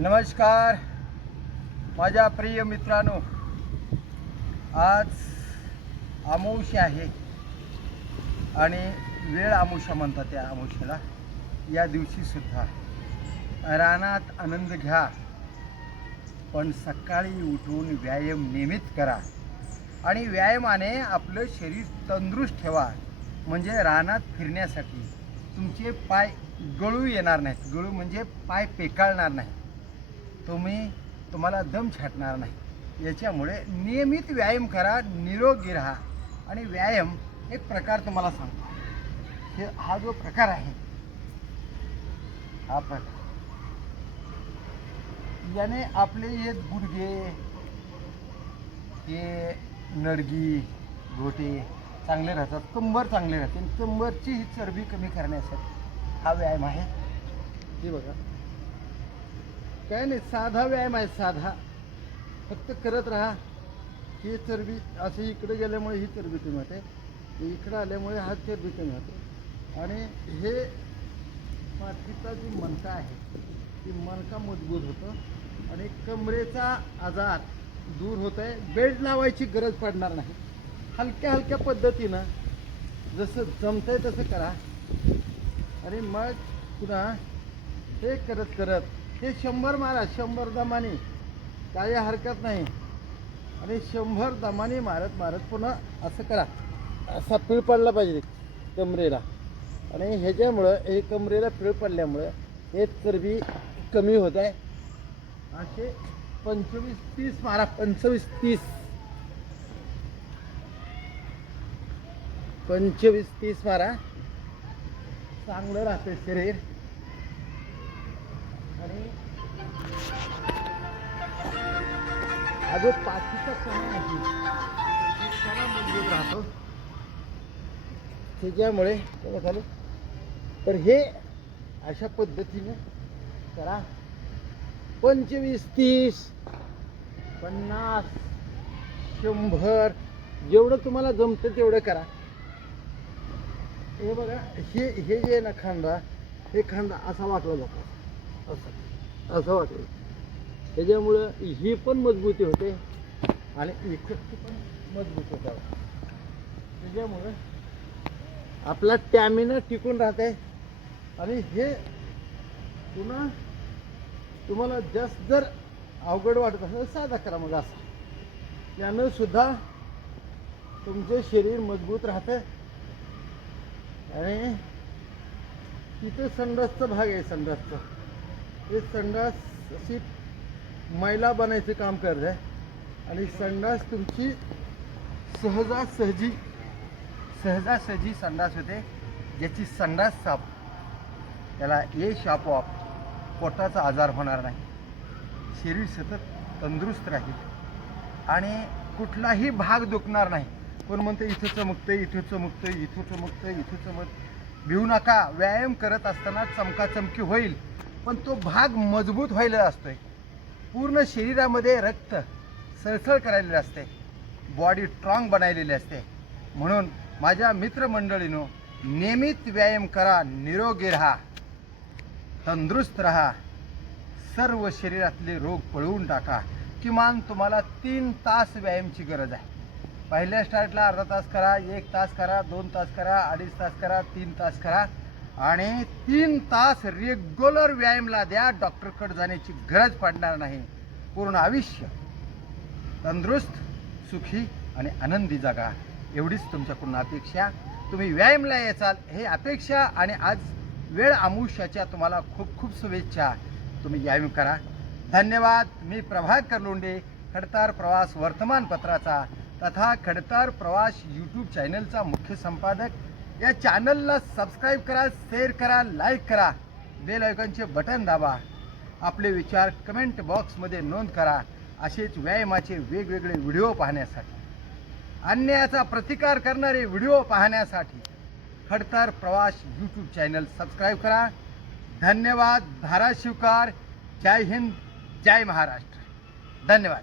नमस्कार माझ्या प्रिय मित्रांनो, आज अमावस्या आहे आणि वेळ अमावस्या म्हणतात त्या अमावस्येला. या दिवशी सुद्धा रानात आनंद घ्या, पण सकाळी उठून व्यायाम नियमित करा आणि व्यायामाने आपलं शरीर तंदुरुस्त ठेवा. म्हणजे रानात फिरण्यासाठी तुमचे पाय गळू येणार नाहीत. गळू म्हणजे पाय पेकाळणार नाही, तुम्हाला दम छाटणार नाही. याच्यामुळे नियमित व्यायाम करा, निरोगी राहा. आणि व्यायाम एक प्रकार तुम्हाला सांगतो, हा जो प्रकार आहे, हा प्रकार याने आपले हे गुडघे, हे नडगी, घोटे चांगले राहतात, कंबर चांगले राहते. कंबरची ही चरबी कमी करण्यासाठी हा व्यायाम आहे. हे बघा, काय नाही, साधा व्यायाम आहे, साधा. फक्त करत राहा. ही चरबी अशी इकडे गेल्यामुळे ही चरबी कमी होते, इकडे आल्यामुळे हा चरबी कमी होते. आणि हे पाठीचा जी मणका आहे ती मणका मजबूत होतं आणि कमरेचा आजार दूर होत आहे. बेल्ट लावायची गरज पडणार नाही. हलक्या हलक्या पद्धतीनं जसं जमतंय तसं करा. आणि मग पुन्हा हे करत करत हे 100 मारा, 100 दमाने, काही हरकत नाही. आणि 100 दमाने मारत मारत पुन्हा असं करा. असा पीळ पडला पाहिजे कमरेला. आणि ह्याच्यामुळं हे कमरेला पीळ पडल्यामुळं हे चरबी कमी होत आहे. असे 25-30 मारा, 25-30, 25-30 मारा. चांगलं राहतं शरीर. आणि हा जो पाठीचा कणा आहे कणा मजबूत राहतो त्याच्यामुळे काय झालं. तर हे अशा पद्धतीने करा. 25-30, 50, 100 जेवढं तुम्हाला जमतं तेवढं करा. हे बघा, हे जे आहे ना खांदा, हे खांदा असा वाकला जातो, असं वाटलं. त्याच्यामुळं ही पण मजबूती होते आणि इकडची पण मजबूत होतात. त्याच्यामुळं आपला स्टॅमिना टिकून राहते. आणि हे पुन्हा तुम्हाला जास्त जर अवघड वाटत असेल साधा करा. मग असं यानं सुद्धा तुमचे शरीर मजबूत राहतं. आणि तिथे संडासचा भाग आहे, संडासचा. हे संडास अशी मैला बनायचं काम करत आहे. आणि संडास तुमची सहजासहजी संडास होते. ज्याची संडास साफ, त्याला आपोआप पोटाचा आजार होणार नाही. शरीर सतत तंदुरुस्त राहील आणि कुठलाही भाग दुखणार नाही. कोण म्हणतं इथं चमकतं, इथं चमकतं, इथं चमकतं, इथं चमकतं. भिवू नका. व्यायाम करत असताना चमकाचमकी होईल, पण तो भाग मजबूत व्हायला असतोय. पूर्ण शरीरामध्ये रक्त सळसळ करायलेले असते, बॉडी स्ट्रॉंग बनायलेली असते. म्हणून माझ्या मित्रमंडळीनो, नियमित व्यायाम करा, निरोगी राहा, तंदुरुस्त राहा. सर्व शरीरातले रोग पळवून टाका. किमान तुम्हाला 3 तास व्यायामची गरज आहे. पहिल्या स्टार्टला अर्धा तास करा, 1 तास करा, 2 तास करा, 2.5 तास करा, 3 तास करा. आणि 3 तास रेग्युलर व्यायामला द्या. डॉक्टरकडे जाण्याची गरज पडणार नाही. पूर्ण आयुष्य तंदुरुस्त, सुखी आणि आनंदी जगा, एवढीच तुमच्याकडून अपेक्षा. तुम्ही व्यायामला याचाल हे अपेक्षा. आणि आज वेळ अमावस्याच्या तुम्हाला खूप खूप शुभेच्छा. तुम्ही व्यायाम करा. धन्यवाद. मी प्रभाकर लोंढे, खडतार प्रवास वर्तमानपत्राचा तथा खडतार प्रवास यूट्यूब चॅनलचा मुख्य संपादक. या चॅनलला सबस्क्राईब करा, शेअर करा, लाईक करा, बेल आयकॉनचे बटन दाबा. आपले विचार कमेंट बॉक्समध्ये नोंद करा. असेच व्यायामाचे वेगवेगळे व्हिडिओ पाहण्यासाठी, अन्यायाचा प्रतिकार करणारे व्हिडिओ पाहण्यासाठी खडतार प्रवास यूट्यूब चॅनल सबस्क्राईब करा. धन्यवाद. धाराशिवकार. जय हिंद, जय महाराष्ट्र. धन्यवाद.